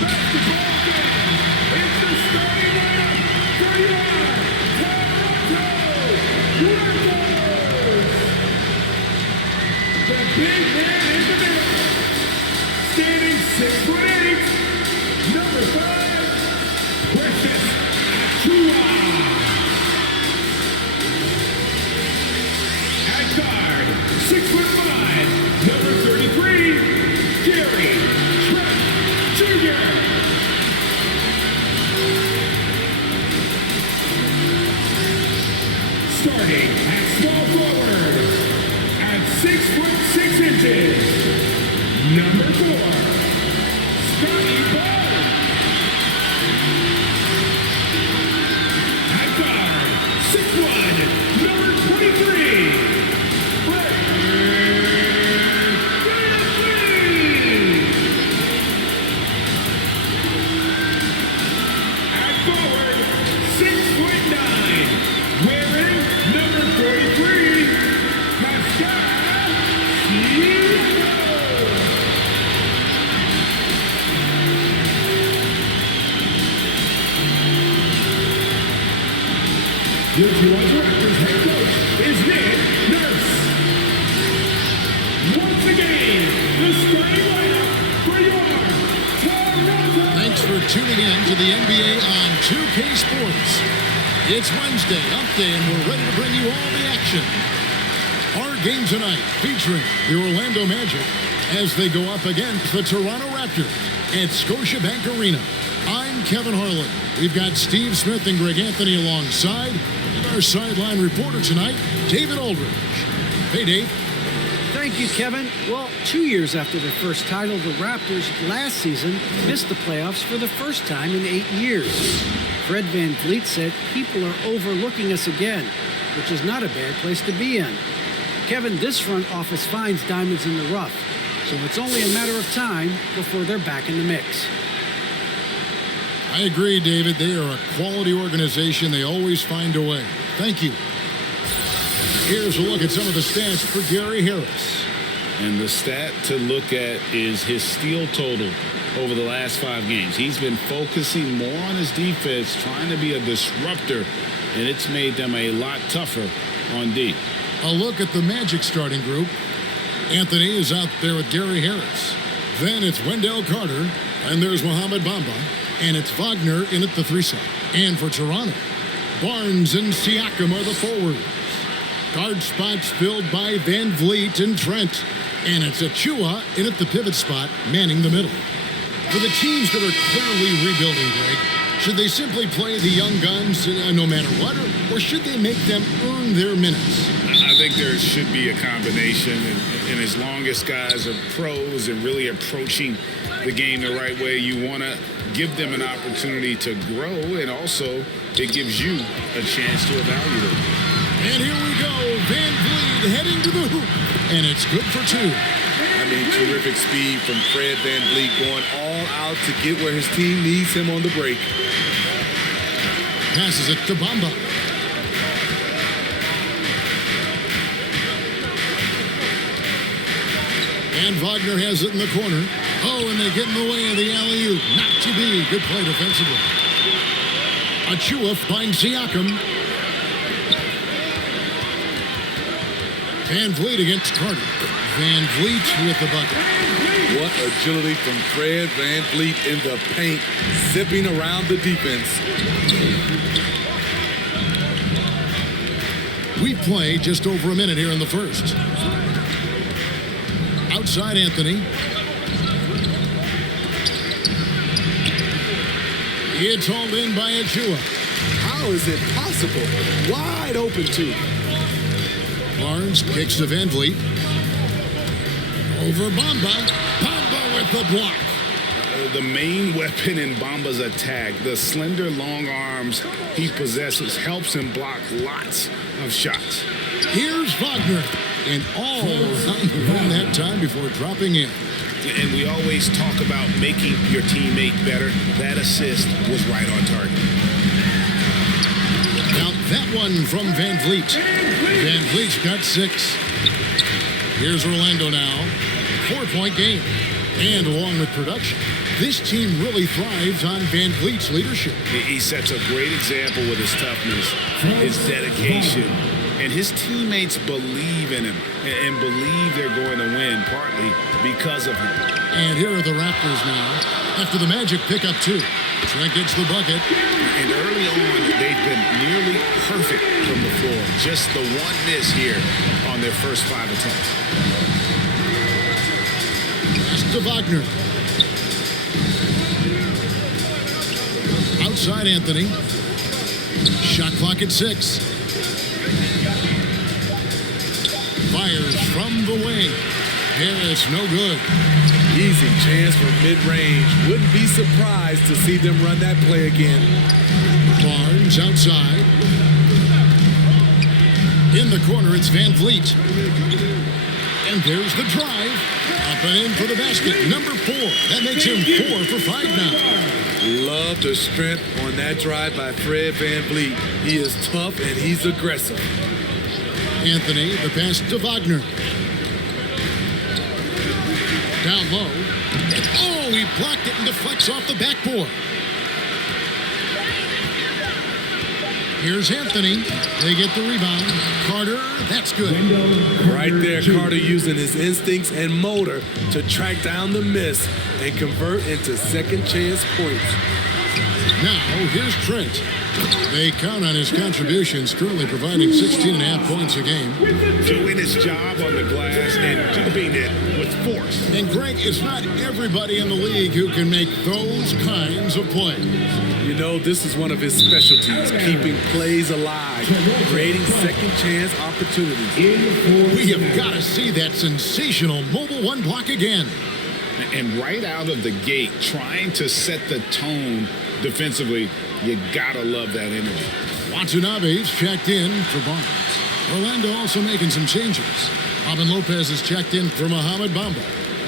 basketball game. It's the starting lineup for your Toronto Raptors. The big man in the middle, standing 6'8", number 5, Precious Achiuwa. At guard, 6'5", number 33, Gary Trent Jr. Starting at small forward, at 6'6", number 4, Scotty Barnes. At guard, 6'1", number 23, Fred VanVleet. At forward, 6'9", wearing number 43, Pascal Siakam. Your Toronto Raptors head coach is Nick Nurse. Once again, the starting lineup for your Toronto. Thanks for tuning in to the NBA on 2K Sports. It's Wednesday, Up Day, and we're ready to bring you all the action. Our game tonight featuring the Orlando Magic as they go up against the Toronto Raptors at Scotiabank Arena. I'm Kevin Harlan. We've got Steve Smith and Greg Anthony alongside. And our sideline reporter tonight, David Aldridge. Hey, Dave. Thank you, Kevin. Well, 2 years after their first title, the Raptors last season missed the playoffs for the first time in 8 years. Fred VanVleet said people are overlooking us again, which is not a bad place to be in. Kevin, this front office finds diamonds in the rough, so it's only a matter of time before they're back in the mix. I agree, David. They are a quality organization. They always find a way. Thank you. Here's a look at some of the stats for Gary Harris. And the stat to look at is his steal total over the last 5 games. He's been focusing more on his defense, trying to be a disruptor, and it's made them a lot tougher on D. A look at the Magic starting group. Anthony is out there with Gary Harris. Then it's Wendell Carter, and there's Mohamed Bamba, and it's Wagner in at the 3 side. And for Toronto, Barnes and Siakam are the forwards. Guard spots filled by VanVleet and Trent. And it's Achiuwa in at the pivot spot, manning the middle. For the teams that are clearly rebuilding, Greg, should they simply play the young guns no matter what, or should they make them earn their minutes? I think there should be a combination, and as long as guys are pros and really approaching the game the right way, you want to give them an opportunity to grow, and also it gives you a chance to evaluate. And here we go, VanVleet heading to the hoop, and it's good for 2. I mean, terrific speed from Fred VanVleet, going all out to get where his team needs him on the break. Passes it to Bamba. And Wagner has it in the corner. Oh, and they get in the way of the alley-oop. Not to be. Good play defensively. Achiuwa finds Siakam. VanVleet against Carter. VanVleet with the bucket. What agility from Fred VanVleet in the paint, zipping around the defense. We play just over a minute here in the first. Outside Anthony. It's hauled in by Achiuwa. How is it possible? Wide open, too. Barnes kicks to VanVleet. Over Bamba. Bamba with the block. The main weapon in Bamba's attack, the slender, long arms he possesses, helps him block lots of shots. Here's Wagner. And all around the room that time before dropping in. And we always talk about making your teammate better. That assist was right on target. Now that one from VanVleet. VanVleet's got 6. Here's Orlando now. 4-point game. And along with production, this team really thrives on Van Vliet's leadership. He sets a great example with his toughness, his dedication, and his teammates believe in him and believe they're going to win, partly because of him. And here are the Raptors now. After the Magic pick up 2, Trent gets the bucket. And early on, they've been nearly perfect from the floor. Just the one miss here on their first 5 attempts. Pass to Wagner. Outside Anthony. Shot clock at 6. Fires from the wing. Harris, no good. Easy chance from mid-range. Wouldn't be surprised to see them run that play again. Barnes outside. In the corner, it's Van Vliet. And there's the drive. Up and in for the basket. Number 4. That makes him 4 for 5 now. Love the strength on that drive by Fred Van Vliet. He is tough and he's aggressive. Anthony, the pass to Wagner. Down low. Oh, he blocked it and deflects off the backboard. Here's Anthony. They get the rebound. Carter, that's good. Right there, Carter using his instincts and motor to track down the miss and convert into second chance points. Now, here's Trent. They count on his contributions, currently providing 16.5 points a game. Doing his job on the glass and doing it with force. And Greg, it's not everybody in the league who can make those kinds of plays. You know, this is one of his specialties, keeping plays alive, creating second chance opportunities. We have got to see that sensational mobile one block again. And right out of the gate, trying to set the tone defensively, you gotta love that energy. Watanabe's checked in for Barnes. Orlando also making some changes. Robin Lopez is checked in for Mohamed Bamba.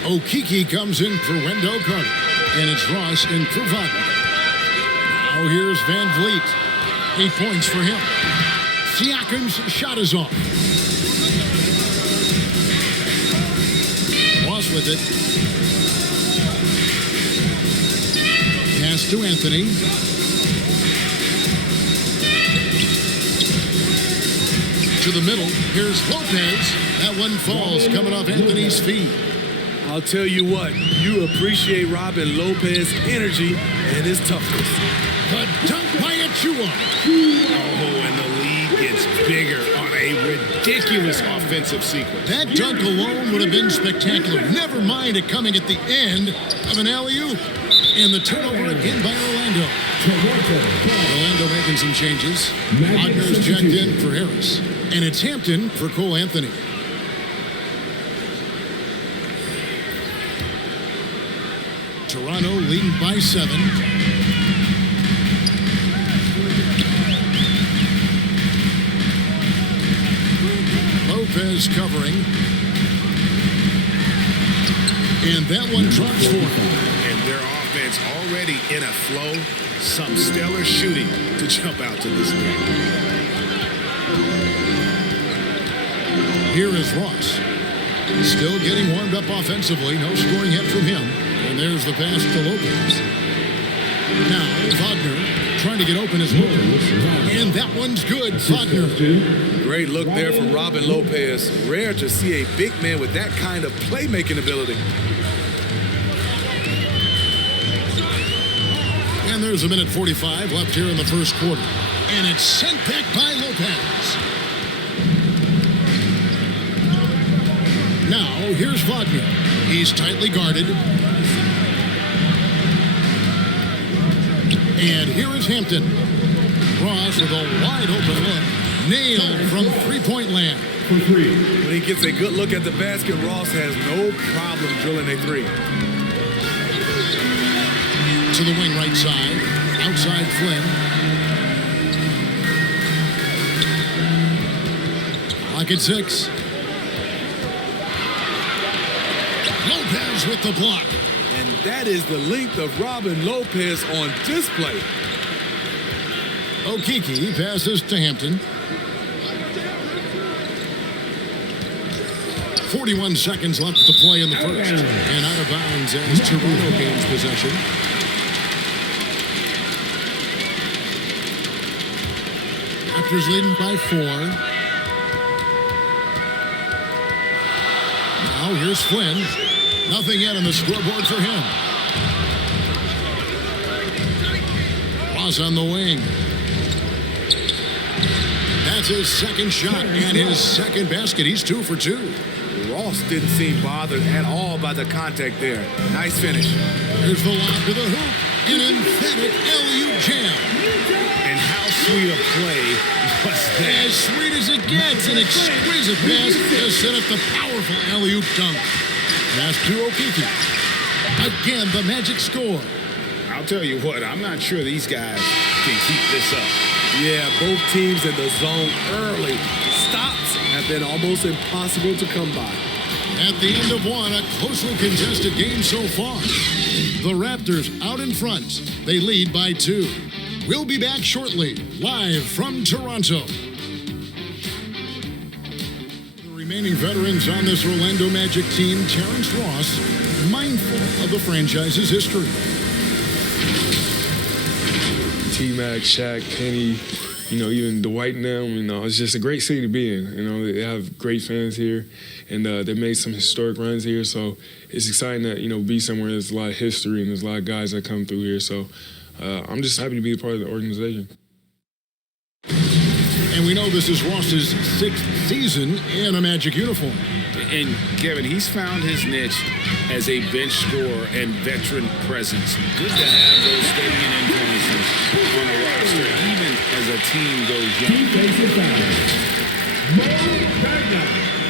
Okeke comes in for Wendell Carter. And it's Ross in for Wagner. Now here's Van Vliet. 8 points for him. Siakam's shot is off. Ross with it. Pass to Anthony. To the middle. Here's Lopez. That one falls coming off Anthony's feet. I'll tell you what, you appreciate Robin Lopez's energy and his toughness. The dunk by Achua. Oh, and the lead gets bigger on a ridiculous offensive sequence. That dunk alone would have been spectacular. Never mind it coming at the end of an alley-oop. And the turnover again by Orlando. Orlando making some changes. Wagner's checked in for Harris. And it's Hampton for Cole Anthony. Toronto leading by 7. Lopez covering. And that one drops for him. And their offense already in a flow. Some stellar shooting to jump out to this game. Here is Ross. Still getting warmed up offensively. No scoring yet from him. And there's the pass to Lopez. Now, Wagner trying to get open as Lopez. And that one's good. Wagner. Great look there from Robin Lopez. Rare to see a big man with that kind of playmaking ability. And there's a minute 45 left here in the first quarter. And it's sent back by Lopez. Now, here's Wagner. He's tightly guarded. And here is Hampton. Ross with a wide open look. Nailed from three-point land. When he gets a good look at the basket, Ross has no problem drilling a three. To the wing right side. Outside Flynn. Clock at 6. Lopez with the block. And that is the length of Robin Lopez on display. Okeke passes to Hampton. 41 seconds left to play in the first. And out of bounds as Toronto gains possession. Raptors leading by 4. Now here's Flynn. Nothing yet on the scoreboard for him. Ross on the wing. That's his second shot and his second basket. He's 2 for 2. Ross didn't seem bothered at all by the contact there. Nice finish. Here's the lob to the hoop. An emphatic alley-oop jam. And how sweet a play was that? As sweet as it gets. An exquisite pass to set up the powerful alley-oop dunk. Pass to O'Keefe. Again, the Magic score. I'll tell you what, I'm not sure these guys can keep this up. Yeah, both teams in the zone early. Stops have been almost impossible to come by. At the end of one, a closely contested game so far. The Raptors out in front. They lead by 2. We'll be back shortly, live from Toronto. The remaining veterans on this Orlando Magic team, Terrence Ross, mindful of the franchise's history. T-Mac, Shaq, Penny, even Dwight and them, it's just a great city to be in. They have great fans here, and they made some historic runs here, so it's exciting that, be somewhere there's a lot of history and there's a lot of guys that come through here, so I'm just happy to be a part of the organization. And we know this is Ross's 6th season in a Magic uniform. And Kevin, he's found his niche as a bench scorer and veteran presence. Good to have those stadium influences on a roster, even as a team goes young.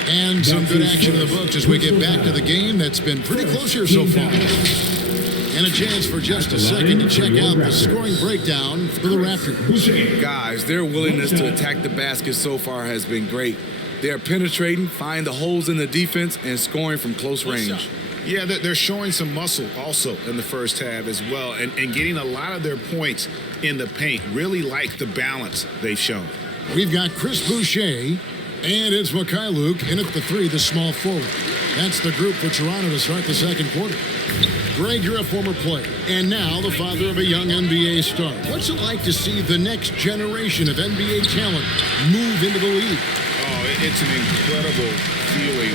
And some good action in the books as we get back to the game that's been pretty close here so far. And a chance for just a second to check out the scoring breakdown for the Raptors. Guys, their willingness to attack the basket so far has been great. They're penetrating, finding the holes in the defense, and scoring from close range. Yeah, they're showing some muscle also in the first half as well, and getting a lot of their points in the paint. Really like the balance they've shown. We've got Chris Boucher, and it's MyCAREER in at the 3, the small forward. That's the group for Toronto to start the second quarter. Greg, you're a former player, and now the father of a young NBA star. What's it like to see the next generation of NBA talent move into the league? Oh, it's an incredible feeling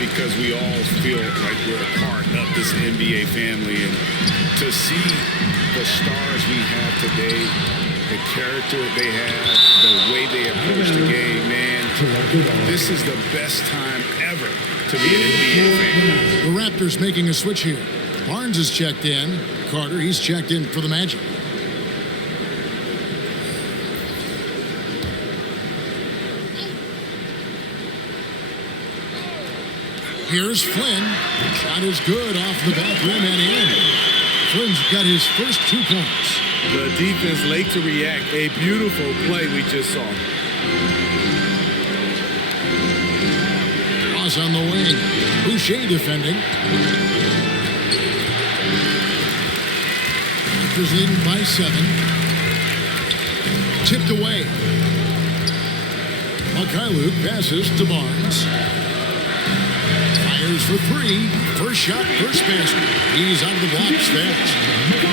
because we all feel like we're a part of this NBA family. And to see the stars we have today, the character they have, the way they approach the game, man, this is the best time ever to be an NBA fan. The Raptors making a switch here. Barnes is checked in. Carter, he's checked in for the Magic. Here's Flynn. Shot is good off the back rim and in. Flynn's got his first 2 points. The defense late to react. A beautiful play we just saw. Ross on the wing. Boucher defending. Raptors leading by 7. Tipped away. MyCAREER passes to Barnes. Fires for 3. First shot, first basket. He's out of the blocks fast.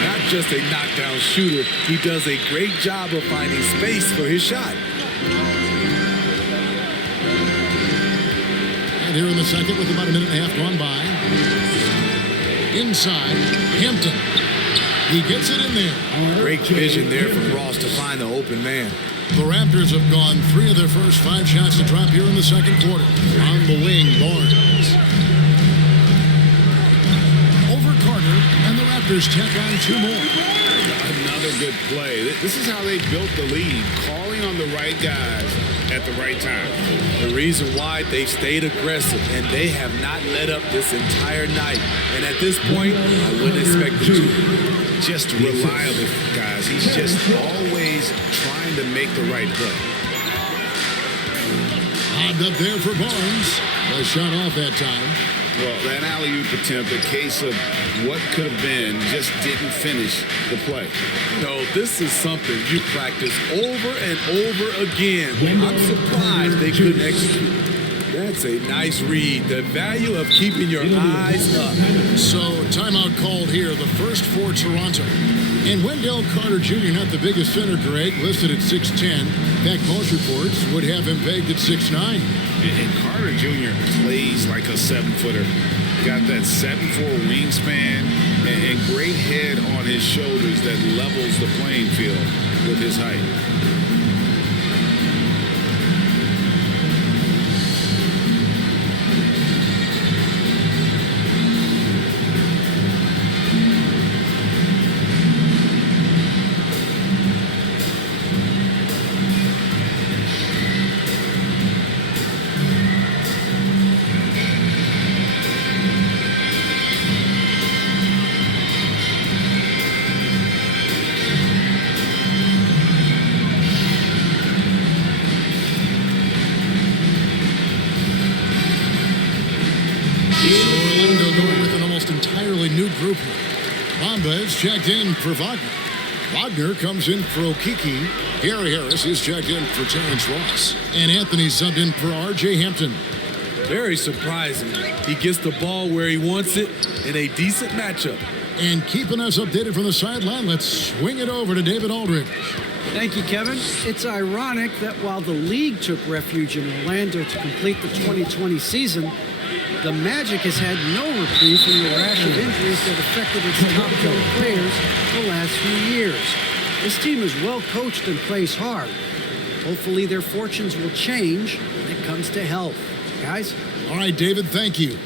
Not just a knockdown shooter, he does a great job of finding space for his shot. And here in the second with about a minute and a half gone by. Inside, Hampton. He gets it in there. Great vision there from Ross to find the open man. The Raptors have gone 3 of their first 5 shots to drop here in the second quarter. On the wing, Barnes. Over Carter, and the Raptors tack on 2 more. Another good play. This is how they built the lead, calling on the right guys at the right time. The reason why they've stayed aggressive, and they have not let up this entire night. And at this point, I wouldn't expect them to. Just reliable, guys. He's just always trying to make the right play. Hobbed up there for Barnes. The shot off that time. Well, that alley-oop attempt, a case of what could have been, just didn't finish the play. No, this is something you practice over and over again. I'm surprised they couldn't execute. That's a nice read. The value of keeping your eyes up. So, timeout called here, the first for Toronto. And Wendell Carter Jr., not the biggest center, Greg, listed at 6'10". In fact, most reports would have him pegged at 6'9". And Carter Jr. plays like a 7-footer. Got that 7'4" wingspan and great head on his shoulders that levels the playing field with his height. Orlando going with an almost entirely new group here. Bamba is checked in for Wagner. Wagner comes in for Okiki. Gary Harris is checked in for Terrence Ross. And Anthony subbed in for R.J. Hampton. Very surprising. He gets the ball where he wants it in a decent matchup. And keeping us updated from the sideline, let's swing it over to David Aldridge. Thank you, Kevin. It's ironic that while the league took refuge in Orlando to complete the 2020 season, the Magic has had no reprieve from the rash of injuries that affected its top young players the last few years. This team is well coached and plays hard. Hopefully their fortunes will change when it comes to health. Guys? All right, David, thank you.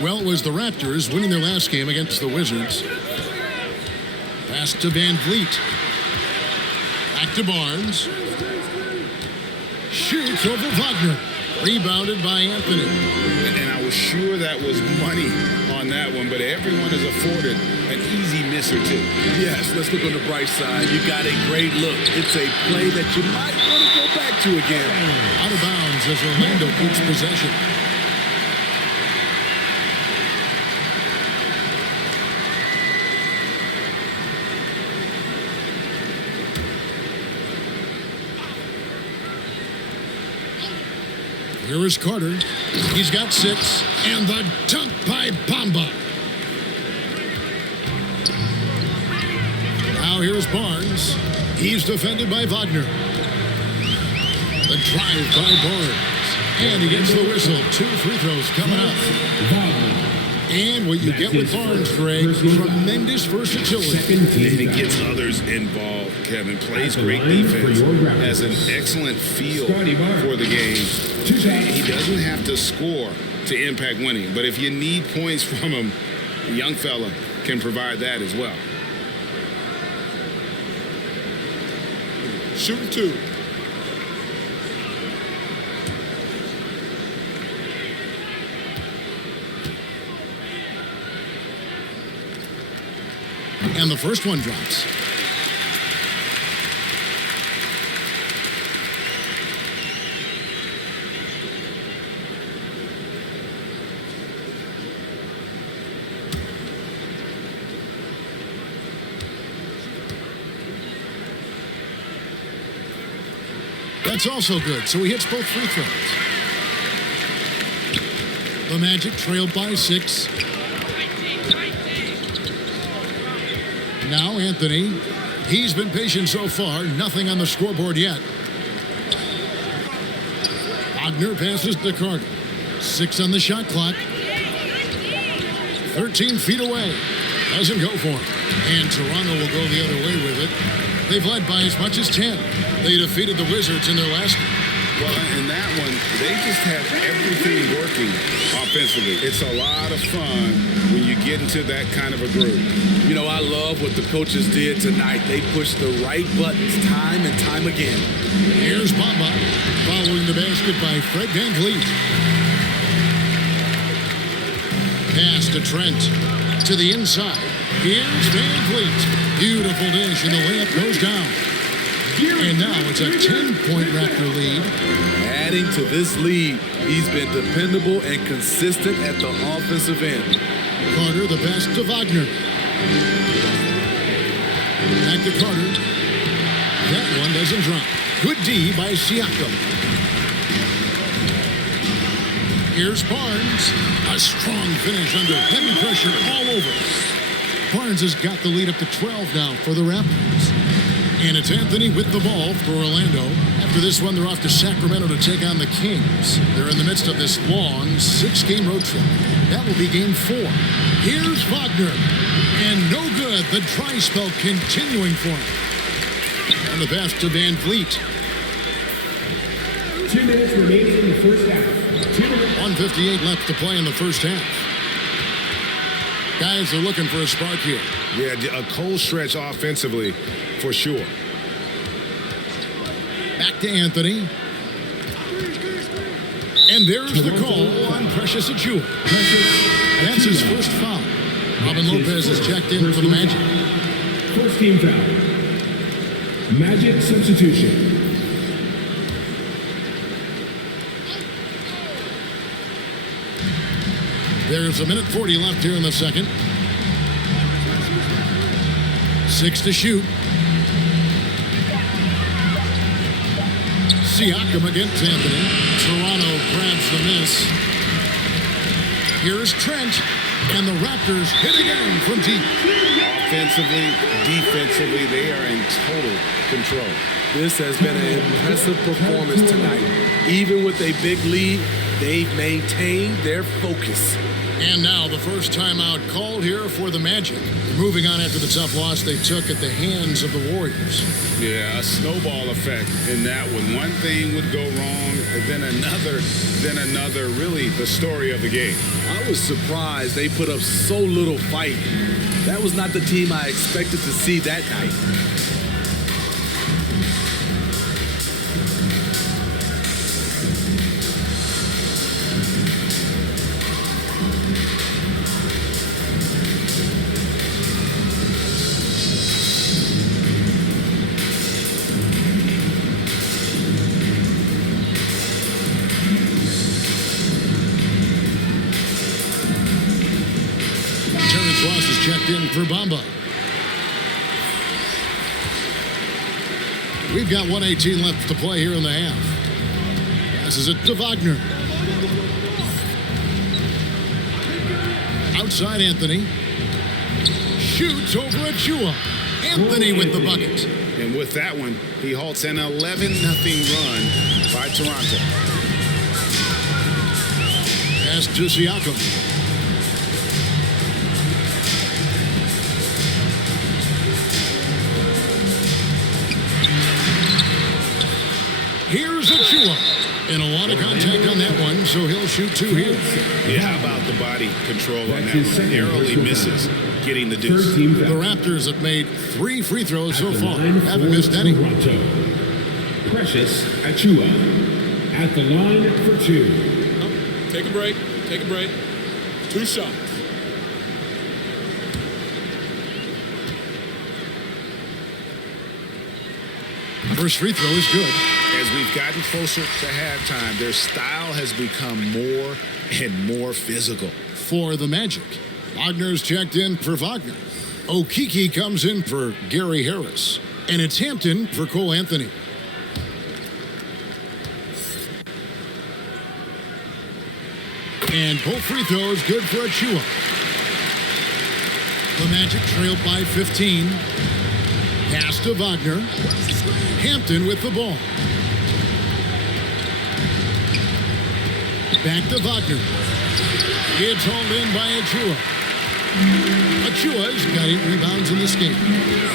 Well, it was the Raptors winning their last game against the Wizards. Pass to Van Vliet. Back to Barnes. Shoots over Wagner. Rebounded by Anthony. And I was sure that was money on that one, but everyone is afforded an easy miss or two. Yes, let's look on the bright side. You got a great look. It's a play that you might want to go back to again. Out of bounds as Orlando keeps possession. Here is Carter. He's got 6. And the dunk by Bamba. Now here's Barnes. He's defended by Wagner. The drive by Barnes. And he gets the whistle. 2 free throws coming up. And what you get with Barnes, Greg, tremendous versatility. And he gets others involved, Kevin. Plays great defense. Has an excellent feel for the game. He doesn't have to score to impact winning. But if you need points from him, the young fella can provide that as well. Shooting 2. And the first one drops. That's also good, so he hits both free throws. The Magic trailed by 6. Now Anthony. He's been patient so far. Nothing on the scoreboard yet. Wagner passes to Carter. 6 on the shot clock. 13 feet away. Doesn't go for him. And Toronto will go the other way with it. They've led by as much as 10. They defeated the Wizards in their last game. Well, in that one, they just have everything working offensively. It's a lot of fun when you get into that kind of a group. You know, I love what the coaches did tonight. They pushed the right buttons time and time again. Here's Bamba following the basket by Fred Van Vliet. Pass to Trent to the inside. Here's Van Vliet. Beautiful dish, and the layup goes down. And now it's a 10-point Raptor lead. Adding to this lead, he's been dependable and consistent at the offensive end. Carter the pass to Wagner. Back to Carter. That one doesn't drop. Good D by Siakam. Here's Barnes. A strong finish under heavy pressure all over. Barnes has got the lead up to 12 now for the Raptors. And it's Anthony with the ball for Orlando. After this one, they're off to Sacramento to take on the Kings. They're in the midst of this long 6-game road trip. That will be game 4. Here's Wagner. And no good. The dry spell continuing for him. And the pass to Van Vliet. 2 minutes remaining in the first half. 1:58 left to play in the first half. Guys are looking for a spark here. Yeah, a cold stretch offensively for sure. Back to Anthony. And there's the call on Precious Achiuwa. That's his first foul. Robin Lopez is checked in for the Magic. First team foul. Magic substitution. There's 1:40 left here in the second. 6 to shoot. Siakam against Anthony. Toronto grabs the miss. Here's Trent. And the Raptors hit again from deep. Offensively, defensively, they are in total control. This has been an impressive performance tonight. Even with a big lead, they've maintained their focus. And now the first timeout called here for the Magic. They're moving on after the tough loss they took at the hands of the Warriors. Yeah, a snowball effect in that one. One thing would go wrong, and then another. Really the story of the game. I was surprised they put up so little fight. That was not the team I expected to see that night. Ross is checked in for Bamba. We've got 1:18 left to play here in the half. Passes it to Wagner. Outside Anthony. Shoots over Achiuwa. Anthony with the bucket. And with that one, he halts an 11-0 run by Toronto. Pass to Siakam. Here's Achiuwa. And a lot of contact on that one, so he'll shoot 2 here. Yeah, how about the body control on that one? Narrowly misses getting the deuce. The Raptors have made 3 free throws so far. Haven't missed any. Precious Achiuwa at the line for 2. Take a break. 2 shots. First free throw is good. As we've gotten closer to halftime, their style has become more and more physical. For the Magic, Wagner's checked in for Wagner. Okeke comes in for Gary Harris. And it's Hampton for Cole Anthony. And both free throws good for Achiuwa. The Magic trailed by 15. Pass to Wagner. Hampton with the ball. Back to Wagner. It's hauled in by Achiuwa. Achiuwa's got 8 rebounds in this game.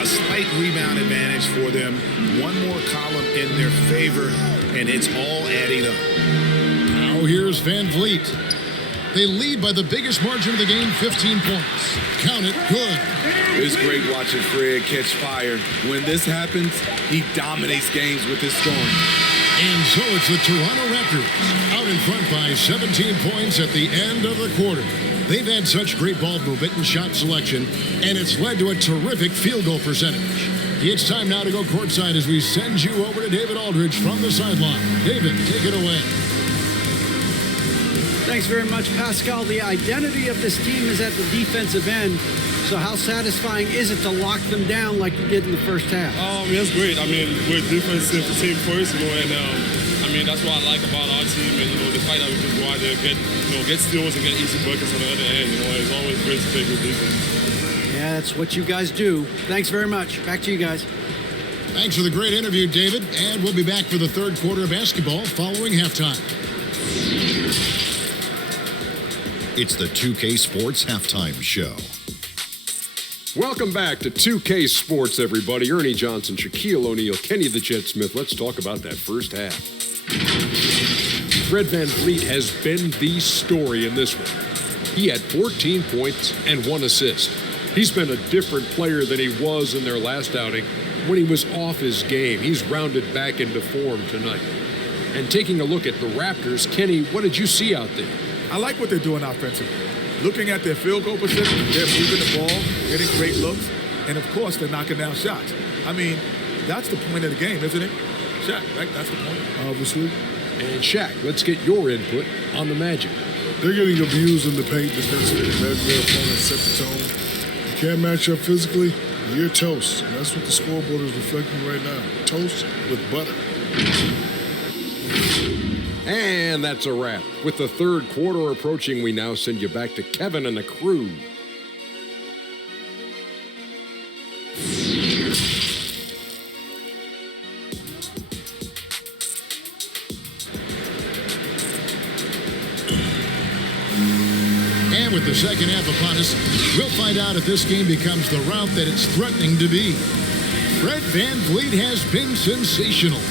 A slight rebound advantage for them. One more column in their favor, and it's all adding up. Now here's Van Vliet. They lead by the biggest margin of the game, 15 points. Count it, good. It's great watching Fred catch fire. When this happens, he dominates games with his scoring. And so it's the Toronto Raptors out in front by 17 points at the end of the quarter. They've had such great ball movement and shot selection, and it's led to a terrific field goal percentage. It's time now to go courtside as we send you over to David Aldridge from the sideline. David, take it away. Thanks very much, Pascal. The identity of this team is at the defensive end. So how satisfying is it to lock them down like you did in the first half? That's great. We're a defensive team first, and I mean, that's what I like about our team, and the fact that we just go out there and get steals and get easy buckets on the other end. It's always great to play good defense. Yeah, that's what you guys do. Thanks very much. Back to you guys. Thanks for the great interview, David. And we'll be back for the third quarter of basketball following halftime. It's the 2K Sports Halftime Show. Welcome back to 2K Sports, everybody. Ernie Johnson, Shaquille O'Neal, Kenny the Jet Smith. Let's talk about that first half. Fred VanVleet has been the story in this one. He had 14 points and 1 assist. He's been a different player than he was in their last outing when he was off his game. He's rounded back into form tonight. And taking a look at the Raptors, Kenny, what did you see out there? I like what they're doing offensively. Looking at their field goal percentage, they're moving the ball, getting great looks, and of course, they're knocking down shots. I mean, that's the point of the game, isn't it? Shaq, right? That's the point. Obviously. And Shaq, let's get your input on the Magic. They're getting abused in the paint defensively. Their opponents set the tone. You can't match up physically, you're toast. And that's what the scoreboard is reflecting right now. Toast with butter. And that's a wrap. With the third quarter approaching, we now send you back to Kevin and the crew. And with the second half upon us, we'll find out if this game becomes the rout that it's threatening to be. Fred VanVleet has been sensational.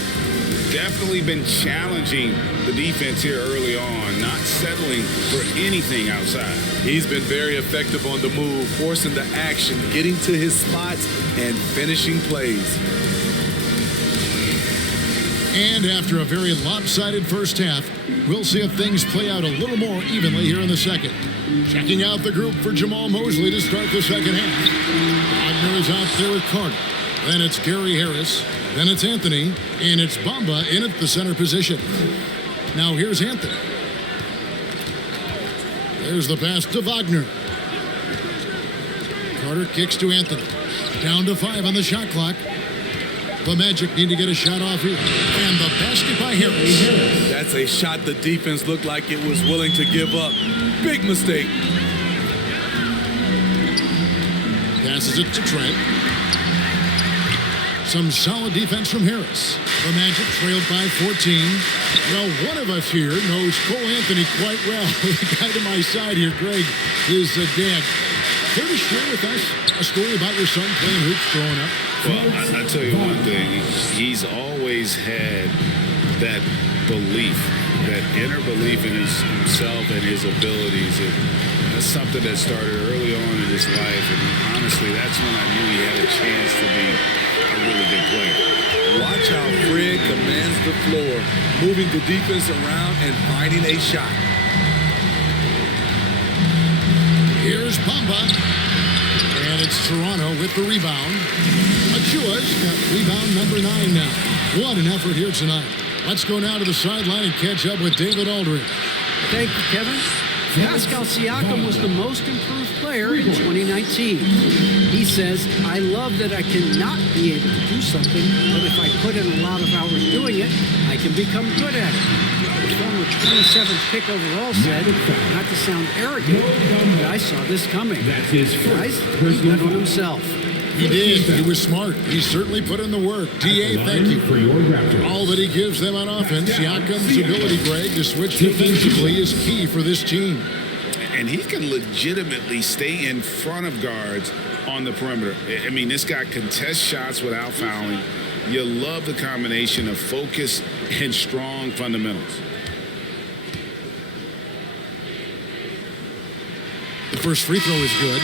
Definitely been challenging the defense here early on, not settling for anything outside. He's been very effective on the move, forcing the action, getting to his spots, and finishing plays. And after a very lopsided first half, we'll see if things play out a little more evenly here in the second. Checking out the group for Jamal Mosley to start the second half. Wagner is out there with Carter. Then it's Gary Harris. Then it's Anthony. And it's Bamba in at the center position. Now here's Anthony. There's the pass to Wagner. Carter kicks to Anthony. Down to 5 on the shot clock. The Magic need to get a shot off here. And the basket by Harris. That's a shot the defense looked like it was willing to give up. Big mistake. Passes it to Trent. Some solid defense from Harris. The Magic trailed by 14. Well, one of us here knows Cole Anthony quite well. The guy to my side here, Greg, is dad. Care to share with us a story about your son playing hoops growing up? Well, I'll tell you one thing. He's always had that belief, that inner belief in himself and his abilities. That's something that started early on in his life. And honestly, that's when I knew he had a chance to be a really good player. Watch how Fred commands the floor, moving the defense around and finding a shot. Here's Bamba. And it's Toronto with the rebound. Achua's got rebound number 9 now. What an effort here tonight. Let's go now to the sideline and catch up with David Aldridge. Thank you, Kevin. Pascal Siakam was the most improved player in 2019. He says, I love that I cannot be able to do something, but if I put in a lot of hours doing it, I can become good at it. The former 27th pick overall said, not to sound arrogant, but I saw this coming. Guys, he bet on himself. He did. He was smart. He certainly put in the work. D.A., thank you. All that he gives them on offense, Siakam's ability, Greg, to switch defensively is key for this team. And he can legitimately stay in front of guards on the perimeter. I mean, this guy contests shots without fouling. You love the combination of focus and strong fundamentals. The first free throw is good.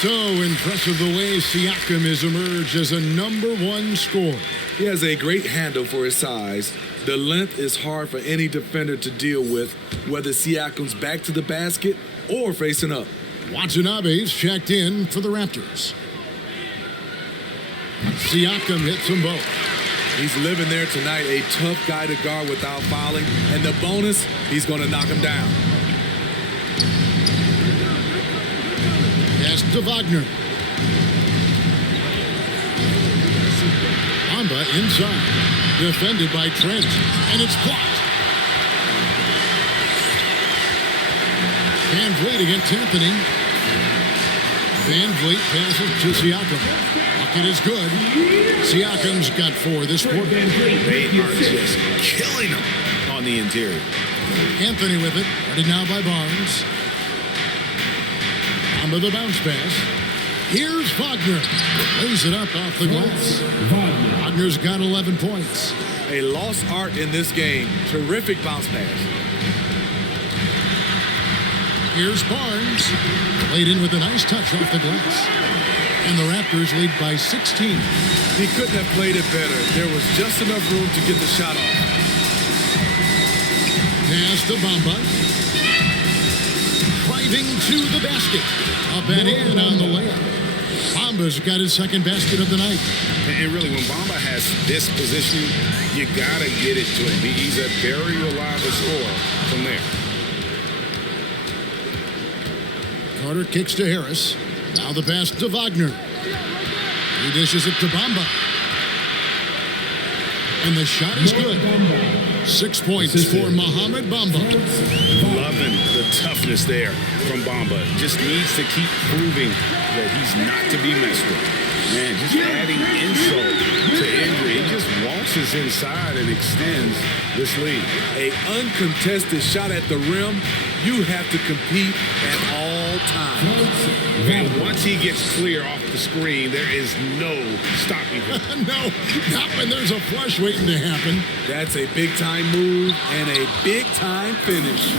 So impressive the way Siakam has emerged as a #1 scorer. He has a great handle for his size. The length is hard for any defender to deal with, whether Siakam's back to the basket or facing up. Watanabe's checked in for the Raptors. Siakam hits them both. He's living there tonight, a tough guy to guard without fouling. And the bonus, he's going to knock him down. Pass to Wagner. Bamba inside. Defended by Trent, and it's blocked. Van Vliet against Anthony. Van Vliet passes to Siakam. Bucket is good. Siakam's got 4 this quarter. They are just killing him on the interior. Anthony with it. Guarded now by Barnes. Onto the bounce pass. Here's Wagner. Lays it up off the glass. Wagner's got 11 points. A lost art in this game. Terrific bounce pass. Here's Barnes. Laid in with a nice touch off the glass. And the Raptors lead by 16. He couldn't have played it better. There was just enough room to get the shot off. Pass to Bamba. Driving to the basket. Up and in on the layup. Bamba's got his second basket of the night. And really, when Bamba has this positioning, you got to get it to him. He's a very reliable scorer from there. Carter kicks to Harris. Now the pass to Wagner. He dishes it to Bamba. And the shot is good. 6 points for Mohamed Bamba. Loving the toughness there from Bamba. Just needs to keep proving that he's not to be messed with. Man, just adding insult to injury. He just waltzes inside and extends this lead. A uncontested shot at the rim. You have to compete at all times. And once he gets clear off the screen, there is no stopping him. No, not when there's a flush waiting to happen. That's a big-time move and a big-time finish.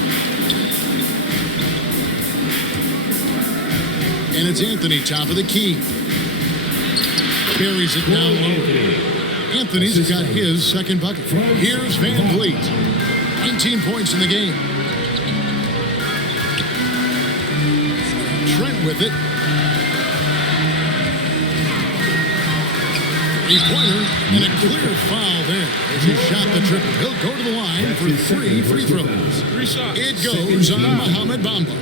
And it's Anthony, top of the key. Buries it down low. Anthony's got his second bucket. Here's Van Vliet. 19 points in the game. Trent with it. Three-pointer and a clear foul there as he shot the triple. He'll go to the line for 3 free throws. It goes on Mohamed Bamba.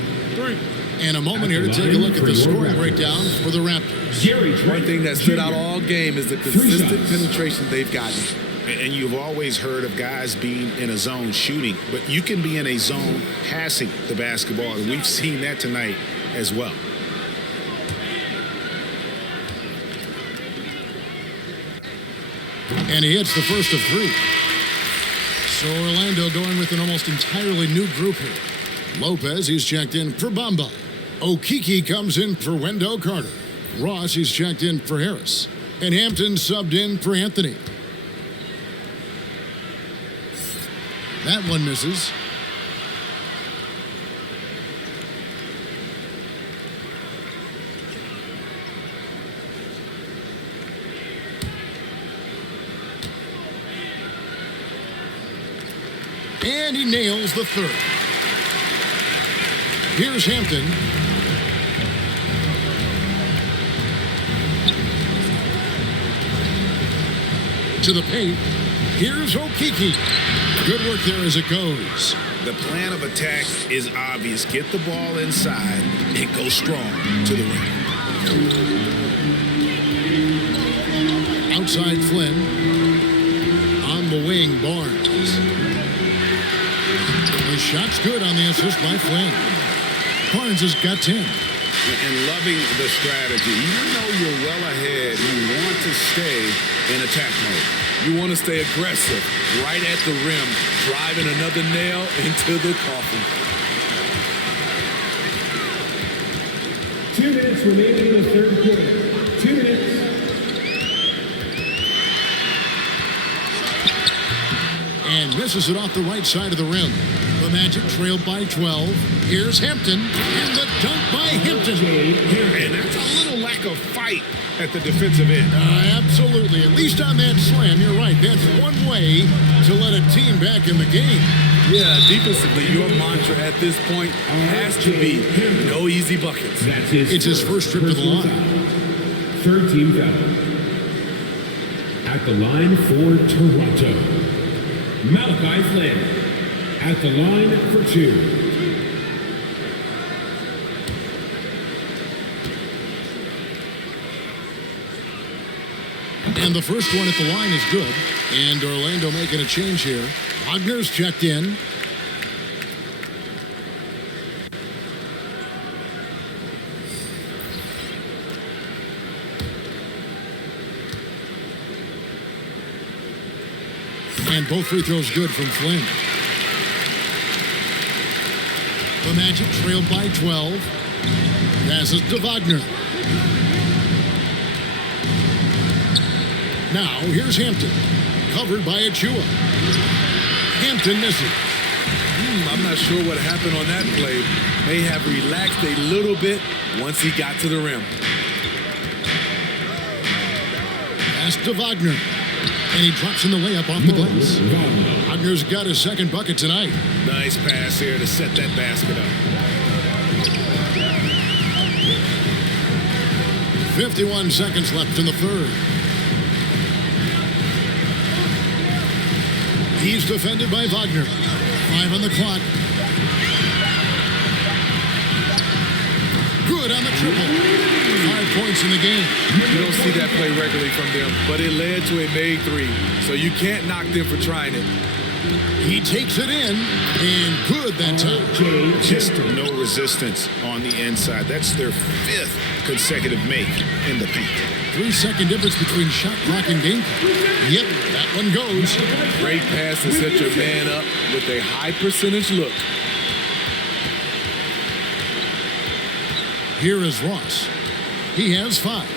And a moment here to take a look at the scoring breakdown for the Raptors. One thing that stood out all game is the consistent penetration they've gotten. And you've always heard of guys being in a zone shooting, but you can be in a zone passing the basketball, and we've seen that tonight as well. And he hits the first of 3. So Orlando going with an almost entirely new group here. Lopez, he's checked in for Bamba. Okeke comes in for Wendell Carter. Ross, he's checked in for Harris. And Hampton subbed in for Anthony. That one misses. And he nails the third. Here's Hampton. To the paint. Here's Okeke. Good work there as it goes. The plan of attack is obvious. Get the ball inside and go strong to the rim. Outside Flynn. On the wing, Barnes. The shot's good on the assist by Flynn. Barnes has got 10. And loving the strategy. Even though you're well ahead, you want to stay in attack mode. You want to stay aggressive, right at the rim, driving another nail into the coffin. 2 minutes remaining in the third quarter. 2 minutes. And misses it off the right side of the rim. The Magic trailed by 12. Here's Hampton. And the dunk by Hampton. And that's a little lack of fight at the defensive end. Absolutely. At least on that slam, you're right. That's one way to let a team back in the game. Yeah, defensively, your mantra at this point has to be no easy buckets. It's his first trip to the line. Third team foul. At the line for Toronto, Malachi Flynn. At the line for 2. And the first one at the line is good. And Orlando making a change here. Wagner's checked in. And both free throws good from Flynn. The Magic trailed by 12. Passes to Wagner. Now, here's Hampton. Covered by Achua. Hampton misses. I'm not sure what happened on that play. May have relaxed a little bit once he got to the rim. Pass to Wagner. And he drops in the layup off the glass. Wagner's got his second bucket tonight. Nice pass here to set that basket up. 51 seconds left in the third. He's defended by Wagner. 5 on the clock. Good on the triple. 5 points in the game. You don't see that play regularly from them, but it led to a made three. So you can't knock them for trying it. He takes it in, and good that time. Just no resistance on the inside. That's their 5th consecutive make in the paint. 3-second difference between shot clock and game clock. Yep, that one goes. Great pass to set your man up with a high percentage look. Here is Ross. He has 5.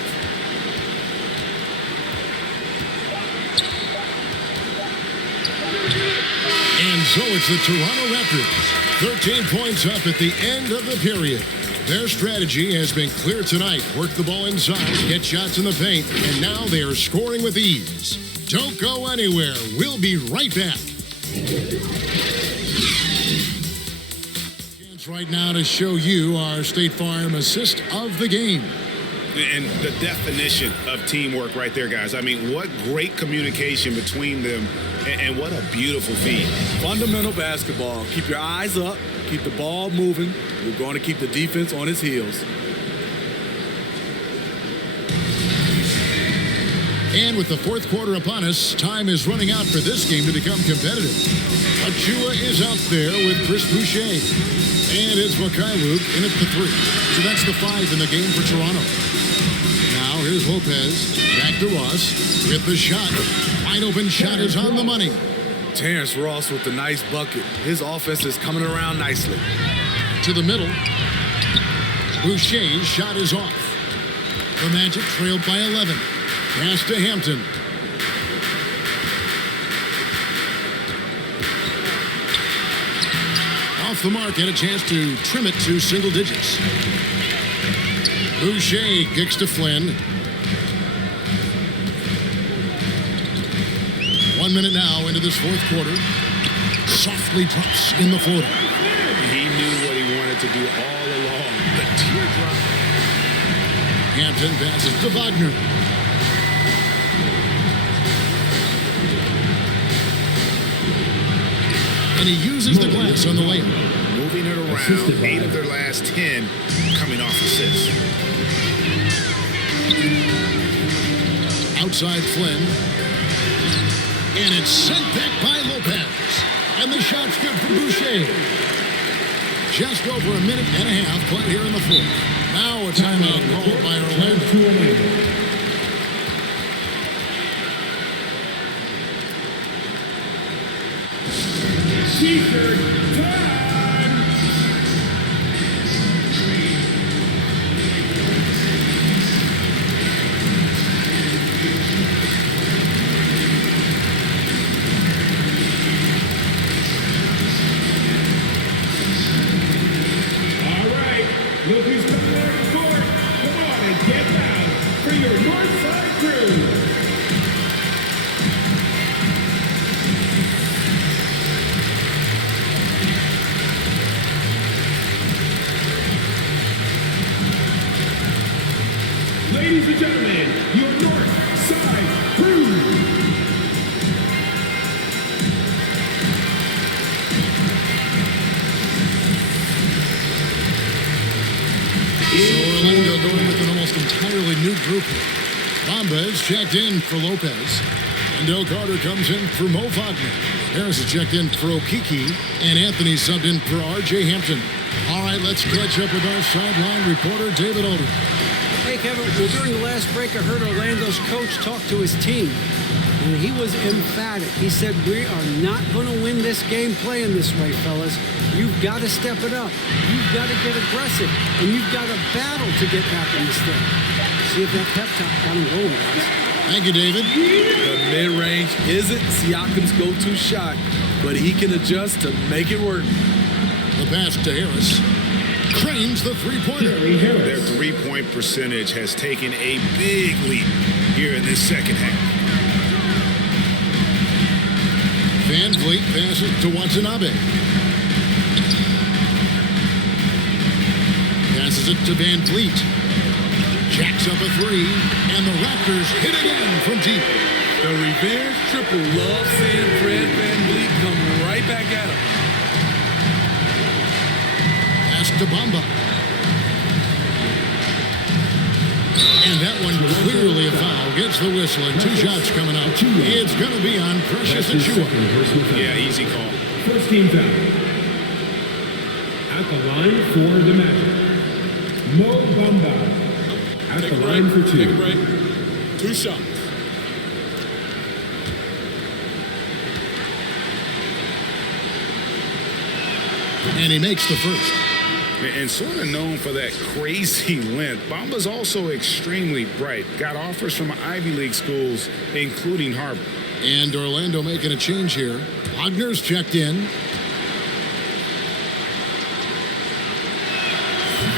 And so it's the Toronto Raptors. 13 points up at the end of the period. Their strategy has been clear tonight. Work the ball inside, get shots in the paint, and now they are scoring with ease. Don't go anywhere. We'll be right back. Chance right now to show you our State Farm assist of the game. And the definition of teamwork right there, guys. I mean, what great communication between them, and what a beautiful feed. Fundamental basketball. Keep your eyes up. Keep the ball moving. We're going to keep the defense on its heels. And with the fourth quarter upon us, time is running out for this game to become competitive. Achua is out there with Chris Boucher. And it's MyCAREER in at the 3. So that's the 5 in the game for Toronto. Now here's Lopez. Back to Ross with the shot. Wide open shot is on the money. Terrence Ross with the nice bucket. His offense is coming around nicely. To the middle. Boucher's shot is off. The Magic trailed by 11. Pass to Hampton. Off the mark, had a chance to trim it to single digits. Boucher kicks to Flynn. 1 minute now into this fourth quarter. Softly drops in the floater. He knew what he wanted to do all along. The teardrop. Hampton passes to Wagner. And he uses the glass on the layup. Moving it around. 8 of their last 10 coming off assists. Outside Flynn. And it's sent back by Lopez. And the shot's good from Boucher. Just over a minute and a half played here in the fourth. Now a timeout called by Orlando. T-shirt time! All right, look who's coming on the court. Come on and get down for your Northside crew. Ladies and gentlemen, your North Side Crew. So Orlando going with an almost entirely new group here. Bamba is checked in for Lopez. Wendell Carter comes in for Mo Wagner. Harris is checked in for Okiki. And Anthony subbed in for R.J. Hampton. All right, let's catch up with our sideline reporter, David Alden. Hey, Kevin. Well, during the last break, I heard Orlando's coach talk to his team. And he was emphatic. He said, we are not going to win this game playing this way, fellas. You've got to step it up. You've got to get aggressive. And you've got to battle to get back in this thing. See if that pep talk got him going, guys. Thank you, David. The mid-range isn't Siakam's go-to shot, but he can adjust to make it work. The pass to Harris. Cranes the three-pointer. Their three-point percentage has taken a big leap here in this second half. Van Vliet passes to Watanabe. Passes it to Van Vliet. Jacks up a three, and the Raptors hit again from deep. The revenge triple loves seeing Fred Van Vliet come right back at him. Pass to Bamba. And that one clearly a foul. Gets the whistle, and 2 shots coming up. It's going to be on Precious Achiuwa. Yeah, easy call. First team foul. At the line for the Magic, Mo Bamba. At the line for 2. Take a break. 2 shots. And he makes the first. And sort of known for that crazy length, Bamba's also extremely bright. Got offers from Ivy League schools, including Harvard. And Orlando making a change here. Wagner's checked in.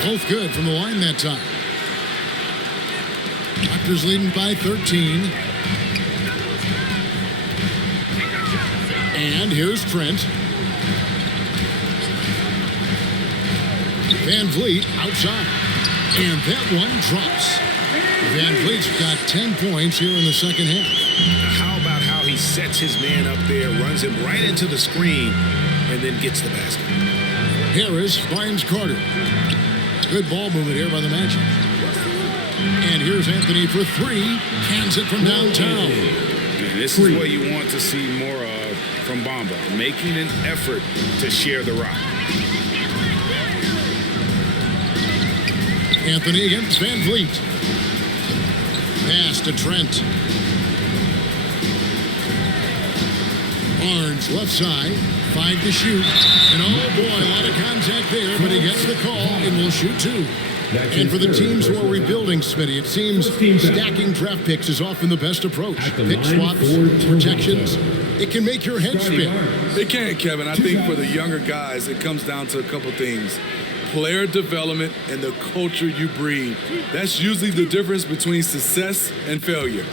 Both good from the line that time. Raptors leading by 13. And here's Trent. Van Vliet outside. And that one drops. Van Vliet's got 10 points here in the second half. How about how he sets his man up there, runs him right into the screen, and then gets the basket. Harris finds Carter. Good ball movement here by the Magic. And here's Anthony for 3. Cans it from downtown. And this is what you want to see more of from Bamba, making an effort to share the rock. Anthony against Van Vliet. Pass to Trent. Barnes left side. 5 to shoot. And oh boy, a lot of contact there, but he gets the call and will shoot 2. And for the teams who are rebuilding, Smitty, it seems stacking draft picks is often the best approach. Pick swaps, protections. It can make your head spin. It can, Kevin. I think for the younger guys, it comes down to a couple things. Player development and the culture you breed. That's usually the difference between success and failure.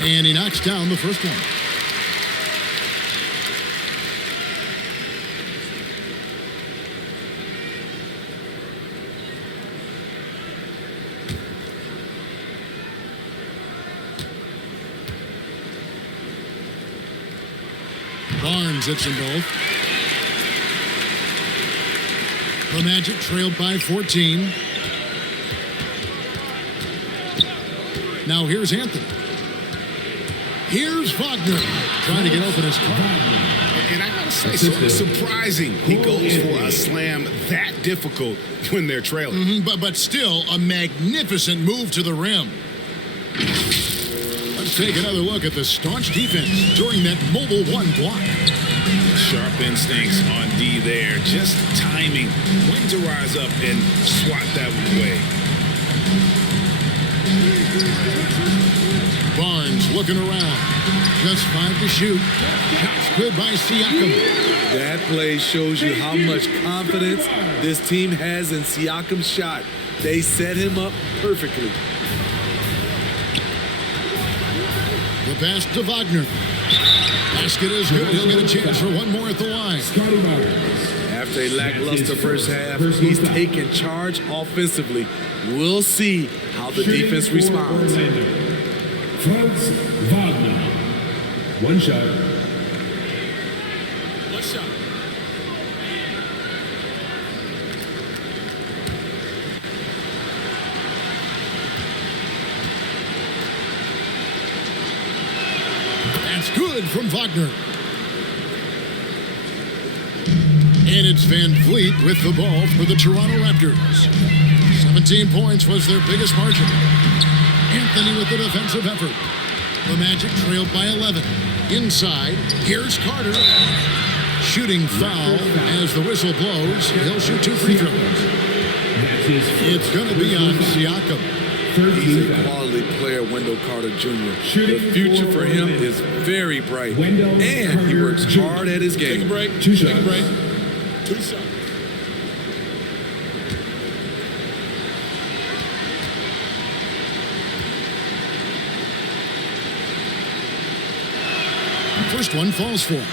And he knocks down the first one. Barnes hits them both. The Magic trailed by 14. Now here's Anthony. Here's Wagner trying to get open his car. And I gotta say, sort of surprising he goes for a slam that difficult when they're trailing. But still a magnificent move to the rim. Let's take another look at the staunch defense during that mobile 1 block. Sharp instincts on D there, just timing when to rise up and swat that one away. Barnes looking around. Just 5 to shoot. Shots good by Siakam. That play shows you how much confidence this team has in Siakam's shot. They set him up perfectly. The pass to Wagner. Basket is good. He'll get a chance for one more at the line. After a lackluster first half, he's taking charge offensively. We'll see how the defense responds. Franz Wagner. One shot. good from Wagner. And it's Van Vliet with the ball for the Toronto Raptors. 17 points was their biggest margin. Anthony with the defensive effort. The Magic trailed by 11. Inside, here's Carter. Shooting foul as the whistle blows. He'll shoot 2 free throws. It's going to be on Siakam. He's a quality player, Wendell Carter Jr. The future for him is very bright. And he works hard at his game. Take a break. Take a break. 2 shots. First one falls for him.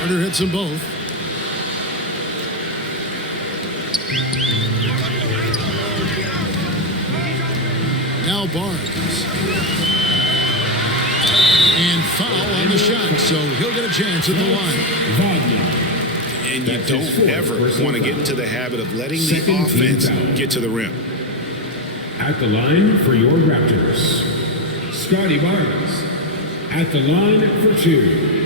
Carter hits them both. Now Barnes. And foul on the shot, so he'll get a chance at the line. And you don't ever want to get into the habit of letting the offense get to the rim. At the line for your Raptors, Scotty Barnes. At the line for 2.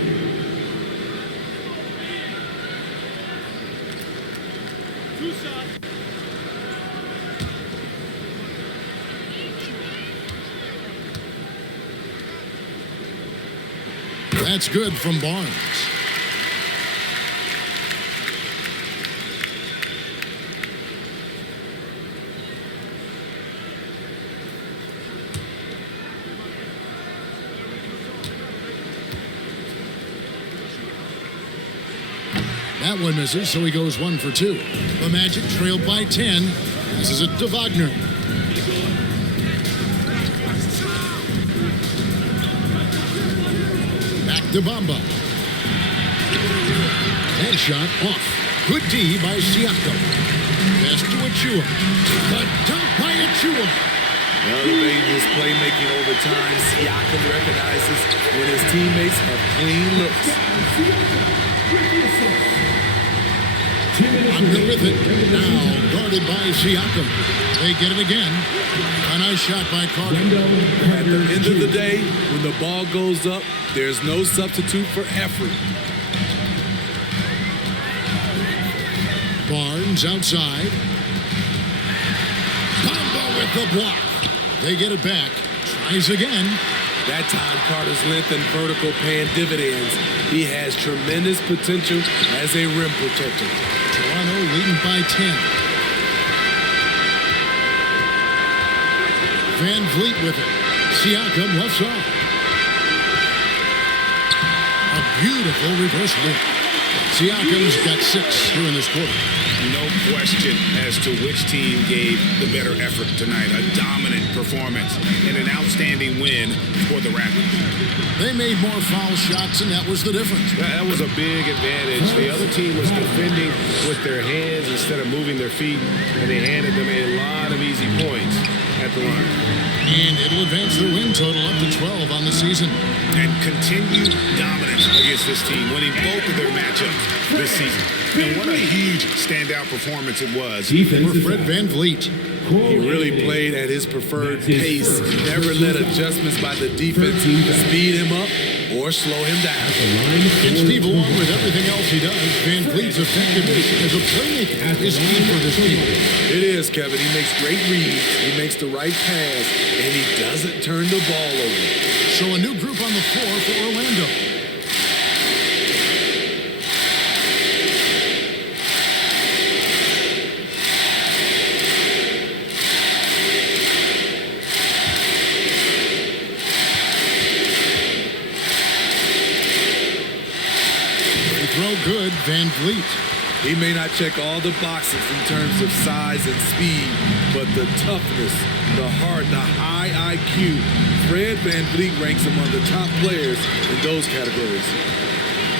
That's good from Barnes. That one misses, so he goes 1 for 2. The Magic trailed by 10. This is it to Wagner. To Bamba. Headshot off. Good D by Siakam. Pass to Achua. The dunk by Achua. Elevating his playmaking over time, Siakam recognizes when his teammates have clean looks. Wagner with it. Now guarded by Siakam. They get it again. A nice shot by Carter. At the end of the day, when the ball goes up, there's no substitute for effort. Barnes outside. Bamba with the block. They get it back. Tries again. That time, Carter's length and vertical paying dividends. He has tremendous potential as a rim protector. Toronto leading by 10. Van Vliet with it. Siakam left side. A beautiful reverse layup. Siakam's got 6 here in this quarter. No question as to which team gave the better effort tonight. A dominant performance and an outstanding win for the Raptors. They made more foul shots, and that was the difference. That was a big advantage. The other team was defending with their hands instead of moving their feet, and they handed them a lot of easy points at the line. And it'll advance their win total up to 12 on the season. And continued dominance against this team, winning both of their matchups this season. And what a huge standout performance it was for Fred Van Vliet. He really played at his preferred pace. Never let adjustments by the defense speed him up or slow him down. And Steve, along with everything else he does, Van Vliet's effectiveness as a playmaker is key for this team. It is, Kevin. He makes great reads, he makes the right pass, and he doesn't turn the ball over. So a new group on the floor for Orlando. Throw good, Van Vliet. He may not check all the boxes in terms of size and speed, but the toughness, the heart, the high IQ, Fred Van Vliet ranks among the top players in those categories.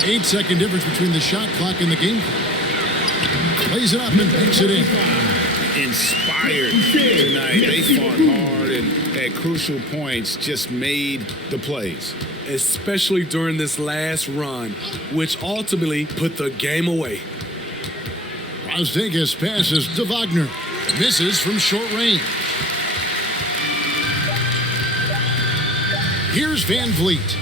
8-second difference between the shot clock and the game clock. Plays it up and banks it in. inspired tonight. They fought hard and at crucial points just made the plays. Especially during this last run, which ultimately put the game away. Rodriguez passes to Wagner. Misses from short range. Here's Van Vliet.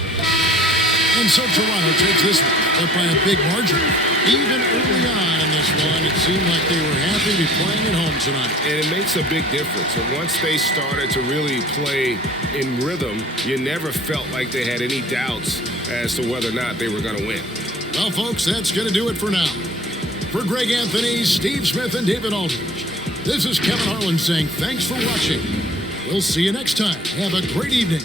And so Toronto takes this one, up by a big margin. Even early on in this one, it seemed like they were happy to be playing at home tonight. And it makes a big difference. And once they started to really play in rhythm, you never felt like they had any doubts as to whether or not they were going to win. Well, folks, that's going to do it for now. For Greg Anthony, Steve Smith, and David Aldridge, this is Kevin Harlan saying thanks for watching. We'll see you next time. Have a great evening.